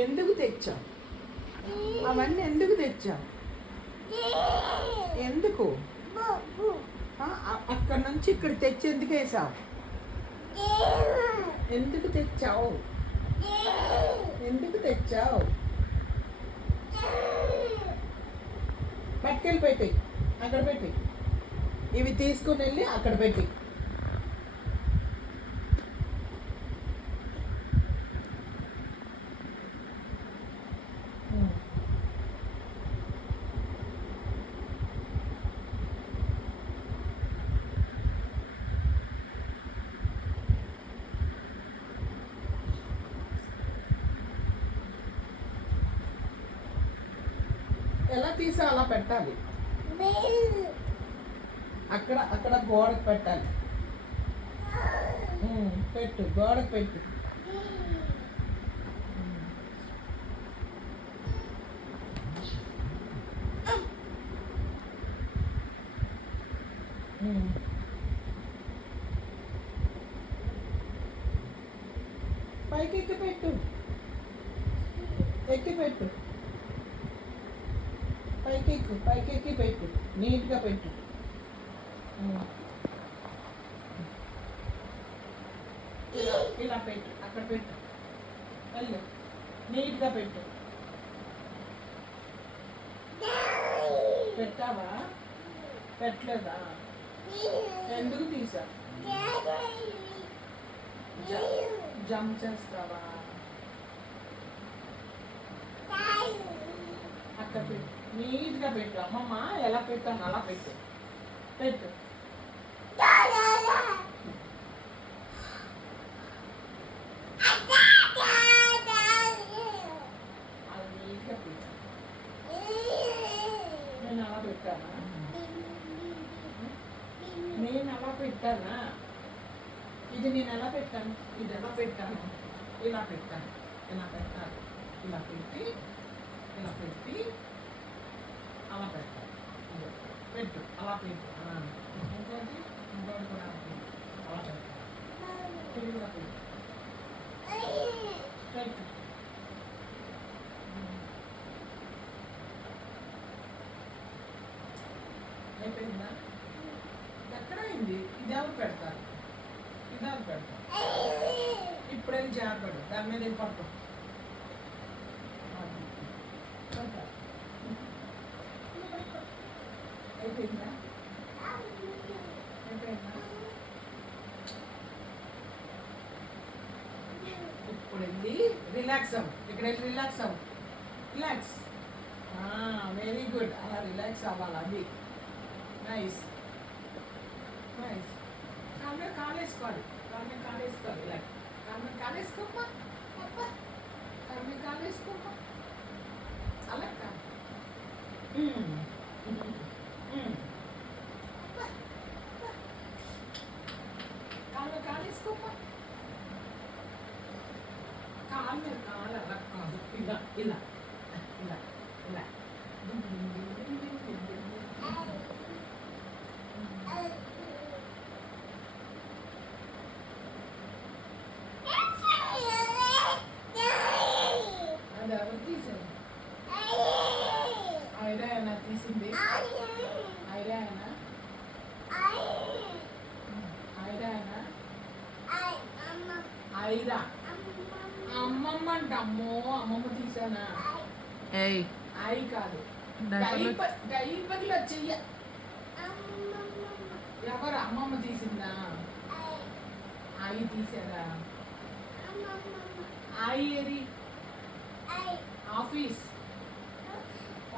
ఎందుకు తెచ్చావు? అవన్నీ ఎందుకు తెచ్చావు? ఎందుకు? అక్కడ నుంచి ఇక్కడ తెచ్చి ఎందుకు వేసావు? ఎందుకు తెచ్చావు? ఎందుకు తెచ్చావు? పట్టుకెళ్ళి పెట్టి అక్కడ పెట్టి ఇవి తీసుకుని వెళ్ళి అక్కడ పెట్టి. ఎలా తీసా అలా పెట్టాలి. అక్కడ అక్కడ గోడకు పెట్టాలి. పెట్టు, గోడకు పెట్టు. పైకి ఎక్కి పెట్టు, ఎక్కి పెట్టు, పైకి ఎక్కి పెట్టు, నీట్గా పెట్టు. ఇలా పెట్టు, అక్కడ పెట్టు, వెళ్ళు, నీట్గా పెట్టు. పెట్టావా? పెట్టలేదా? ఎందుకు తీసా? జంప్ చేస్తావా? అక్కడ పెట్టు, నీట్గా పెట్టు. అమ్మమ్మ ఎలా పెట్టాను అలా పెట్టు, పెట్టు. అది నీట్గా పెట్టు. నేను అలా పెట్టానా? నేను అలా పెట్టానా? ఇది నేను ఎలా పెట్టాను? ఇది ఎలా పెట్టాను? ఇలా పెట్టాను, ఇలా పెట్టాను, ఇలా పెట్టి, ఇలా పెట్టి, అలా పెట్టాలి. పెట్టు, అలా పెట్టు. ఇంకోటి ఇంకోటి కూడా అలా పెట్టాలి. తెలుగులో పెట్టు, పెట్టు. అయిపోయిందా? ఎక్కడైంది? ఇది ఎవరు పెడతారు? ఇది ఎవరు పెడతారు? ఇప్పుడేం చేపడు, దాని మీద ఏం పట్టు. అయిపోయిందా? అయిపోయిందా? ఇప్పుడు వెళ్ళి రిలాక్స్ అవ్వు. ఇక్కడ వెళ్ళి రిలాక్స్ అవ్వు. రిలాక్స్. Very good. అలా రిలాక్స్ అవ్వాలి. అది నైస్, నైస్. కాళ్ళ మీద కాలేసుకోవాలి, కాళ్ళ మీద కాలేసుకోవాలి. ఇలా కాళ్ళ మీద కాలేసుకోమ్మా, అబ్బా, కాళ్ళ మీద కాలేసుకోమ్మా. అలా కాదు. కాళ్ళ కాలేసుకోమ్మా. కాళ్ళ మీద కాలు అలా కాదు, ఇలా ఇలా ఇలా ఇలా. అది ఎవరు తీసారు? ఐరాయనా తీసింది? ఐరాయనా? ఐరాయనా? ఐరా అమ్మమ్మ అంట. అమ్మో, అమ్మమ్మ తీసానా? ఐ కాదు, డైపర్లో చెయ్య. ఎవరు? అమ్మమ్మ తీసిందా? ఐ తీసారా? I eri? Office,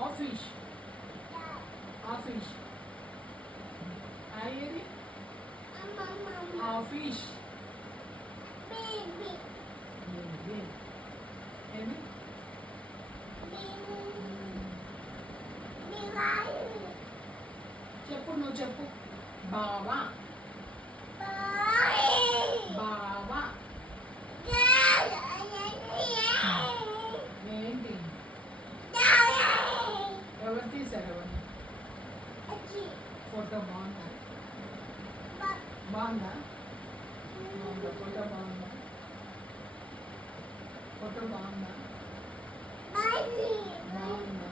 office, office. I eri? Office. ఏమి? చెప్పు, నువ్వు చెప్పు. బావా, బావా. ఏంటి? ఎవరు తీశారు? ఎవరు? ఫోటో బాగుందా? బాగుందా? ఫోటో బాగుందా? ఫోటో బాగుందా? బాగుందా?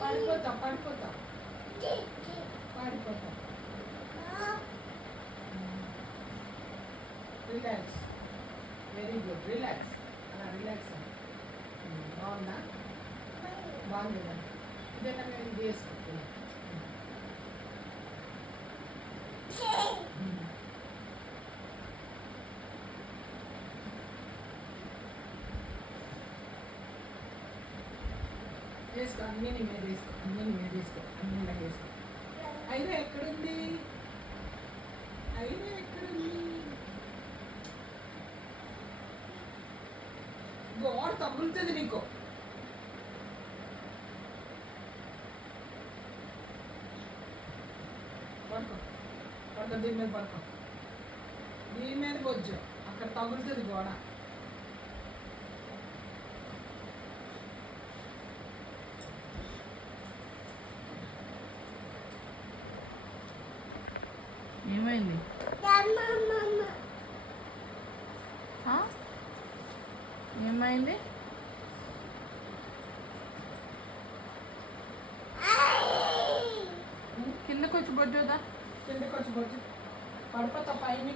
పడిపోతా పడిపోతా పడిపోతా. Relax, very good, relax. అలా రిలాక్స్. బాగుందా? బాగుంది కదా? ఇదేనా మేము ఇది వేసుకుంటున్నాం. వేసుకో, అన్నీ నీ మీద వేసుకో, అన్నీ నీ మీద వేసుకో, అన్నీ ఇలా వేసుకో. అయినా ఎక్కడుంది? అయినా ఎక్కడుంది? గోడ తగులుతుంది నీకు. పడుకో పడుకో, దీని మీద పడుకో, దీని మీద బొజ్జు, అక్కడ తగులుతుంది గోడ. ఏమైంది? ఏమైంది? కిందకు వచ్చి బొజ్జోదా? కిందకి వచ్చి బొజ్జు, పడిపోతా పైన,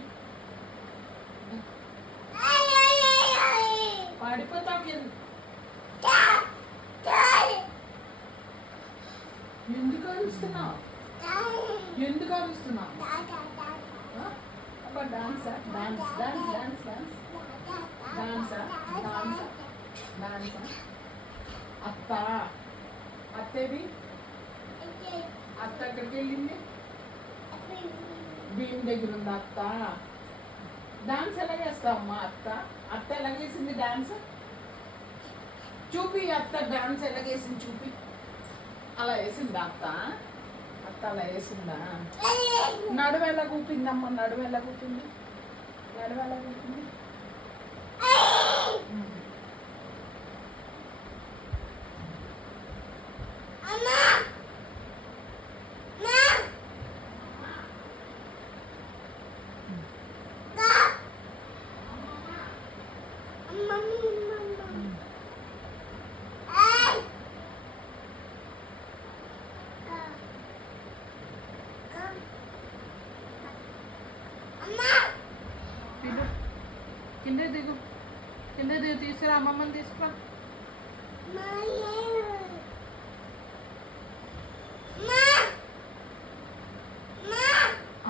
పడిపోతావు కింద. ఎందుకు అరుస్తున్నావు? ఎందుకు అరుస్తున్నావు? అబ్బా, డాన్సా? డాన్స్ డాన్స్ డాన్స్ డాన్స్ డాన్సా? డాన్సా? డాన్సా? అత్త, అత్తేది? అత్త ఎక్కడికి వెళ్ళింది? భీమ్ దగ్గర ఉంది అత్త. డాన్స్ ఎలా చేస్తావు అమ్మా? అత్త అత్త ఎలాగేసింది డాన్స్? చూపి, అత్త డాన్స్ ఎలాగేసింది చూపి. అలా వేసిందా అత్త? అత్త అలా వేసిందా? నడుము ఎలా కూపిందమ్మా? నడుము ఎలా కూపింది? నడుము ఎలా కూపింది? దిగు, కింద దిగు, కింద దిగు, తీసుకురా, అమ్మమ్మని తీసుకురా.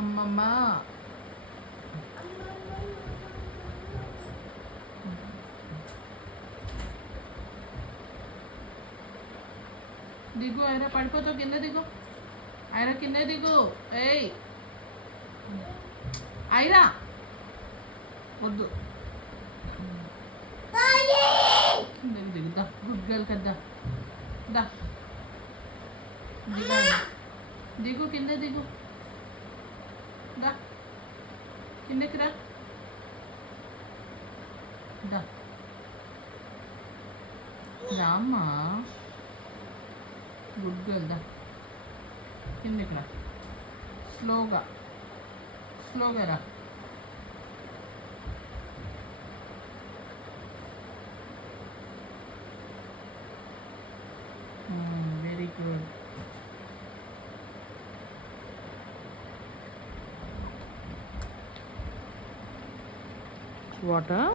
అమ్మమ్మ దిగు, ఐరా పడిపోతావు, కింద దిగు, ఐరా కింద దిగు. ఏయ్ ఐరా, వద్దు, కిందకి దిగు, దా, గుడ్ గర్ల్ కదా, దా దిగు, దిగు, కింద దిగు, దా, కిందకి రా, దా, రామ్మా, గుడ్ గర్ల్, దా, కిందకి రా, స్లోగా, స్లోగా రా. Very good. వాటర్